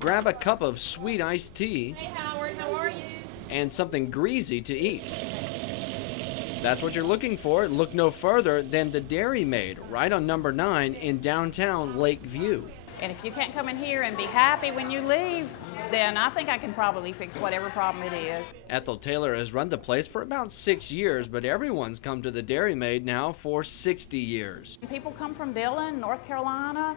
Grab a cup of sweet iced tea. Hey Howard, how are you? And something greasy to eat. That's what you're looking for. Look no further than the Dairy Maid right on number 9 in downtown Lakeview. And if you can't come in here and be happy when you leave, then I think I can probably fix whatever problem it is. Ethel Taylor has run the place for about 6 years, but everyone's come to the Dairy Maid now for 60 years. People come from Dillon, North Carolina,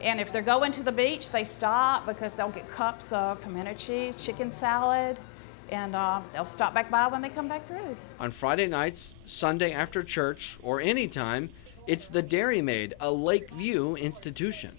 and if they're going to the beach, they stop because they'll get cups of pimento cheese, chicken salad, and they'll stop back by when they come back through. On Friday nights, Sunday after church, or anytime, it's the Dairy Maid, a Lakeview institution.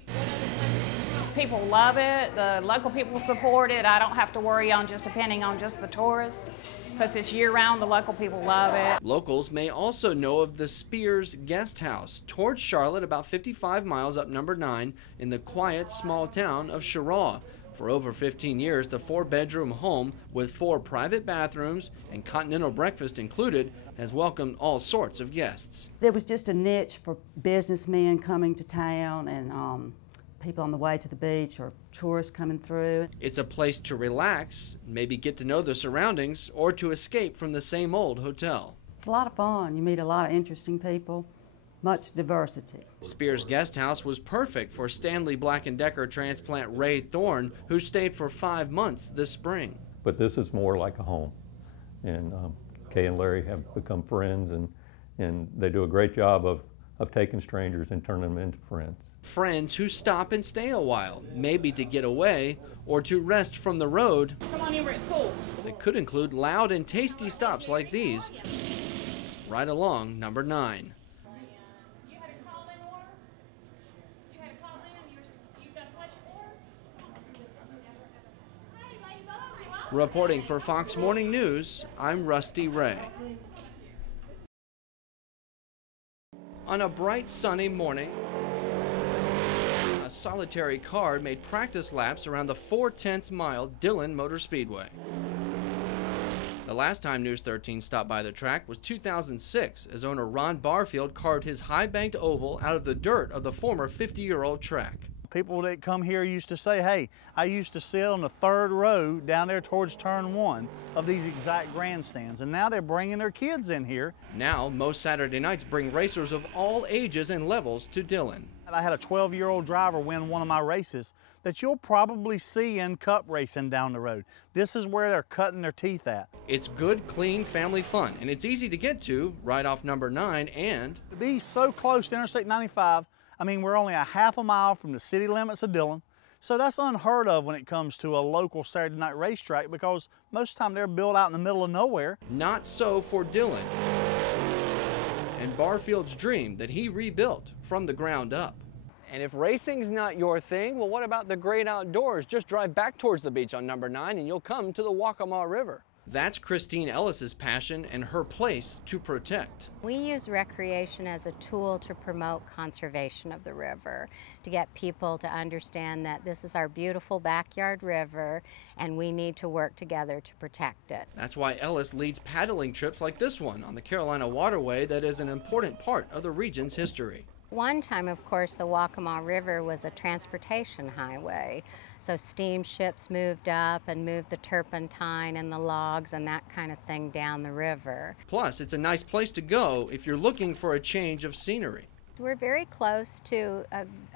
People love it. The local people support it. I don't have to worry on just depending on just the tourists because it's year-round. The local people love it. Locals may also know of the Spears Guest House towards Charlotte, about 55 miles up number 9 in the quiet small town of Cheraw. For over 15 years, the 4-bedroom home with 4 private bathrooms and continental breakfast included has welcomed all sorts of guests. There was just a niche for businessmen coming to town and people on the way to the beach or tourists coming through. It's a place to relax, maybe get to know the surroundings, or to escape from the same old hotel. It's a lot of fun. You meet a lot of interesting people, much diversity. Spears Guest House was perfect for Stanley Black & Decker transplant Ray Thorne, who stayed for 5 months this spring. But this is more like a home. And Kay and Larry have become friends, and they do a great job of taking strangers and turning them into friends. Friends who stop and stay a while, maybe to get away or to rest from the road. Come on in where it's cool. That could include loud and tasty stops like these, right along number 9. You had a call in order? You had a call in? You've got a place for it? Hey, Ladybug, you Reporting for Fox Morning News, I'm Rusty Ray. On a bright sunny morning, a solitary car made practice laps around the 4/10 mile Dillon Motor Speedway. The last time News 13 stopped by the track was 2006, as owner Ron Barfield carved his high-banked oval out of the dirt of the former 50-year-old track. People that come here used to say, hey, I used to sit on the 3rd row down there towards turn 1 of these exact grandstands, and now they're bringing their kids in here. Now, most Saturday nights bring racers of all ages and levels to Dillon. I had a 12-year-old driver win one of my races that you'll probably see in cup racing down the road. This is where they're cutting their teeth at. It's good, clean family fun, and it's easy to get to right off number 9 and To be so close to Interstate 95, I mean, we're only a half a mile from the city limits of Dillon, so that's unheard of when it comes to a local Saturday night racetrack because most of the time they're built out in the middle of nowhere. not so for Dillon and Barfield's dream that he rebuilt from the ground up. And if racing's not your thing, well, what about the great outdoors? Just drive back towards the beach on number 9 and you'll come to the Waccamaw River. That's Christine Ellis's passion and her place to protect. We use recreation as a tool to promote conservation of the river, to get people to understand that this is our beautiful backyard river and we need to work together to protect it. That's why Ellis leads paddling trips like this one on the Carolina Waterway that is an important part of the region's history. One time, of course, the Waccamaw River was a transportation highway, so steamships moved up and moved the turpentine and the logs and that kind of thing down the river. Plus, it's a nice place to go if you're looking for a change of scenery. We're very close to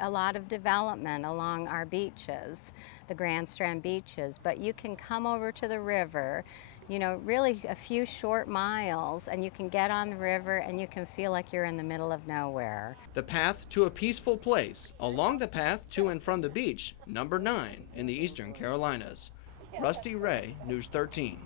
a lot of development along our beaches, the Grand Strand beaches, but you can come over to the river, you know, really a few short miles, and you can get on the river and you can feel like you're in the middle of nowhere. The path to a peaceful place along the path to and from the beach, number 9 in the Eastern Carolinas. Rusty Ray, News 13.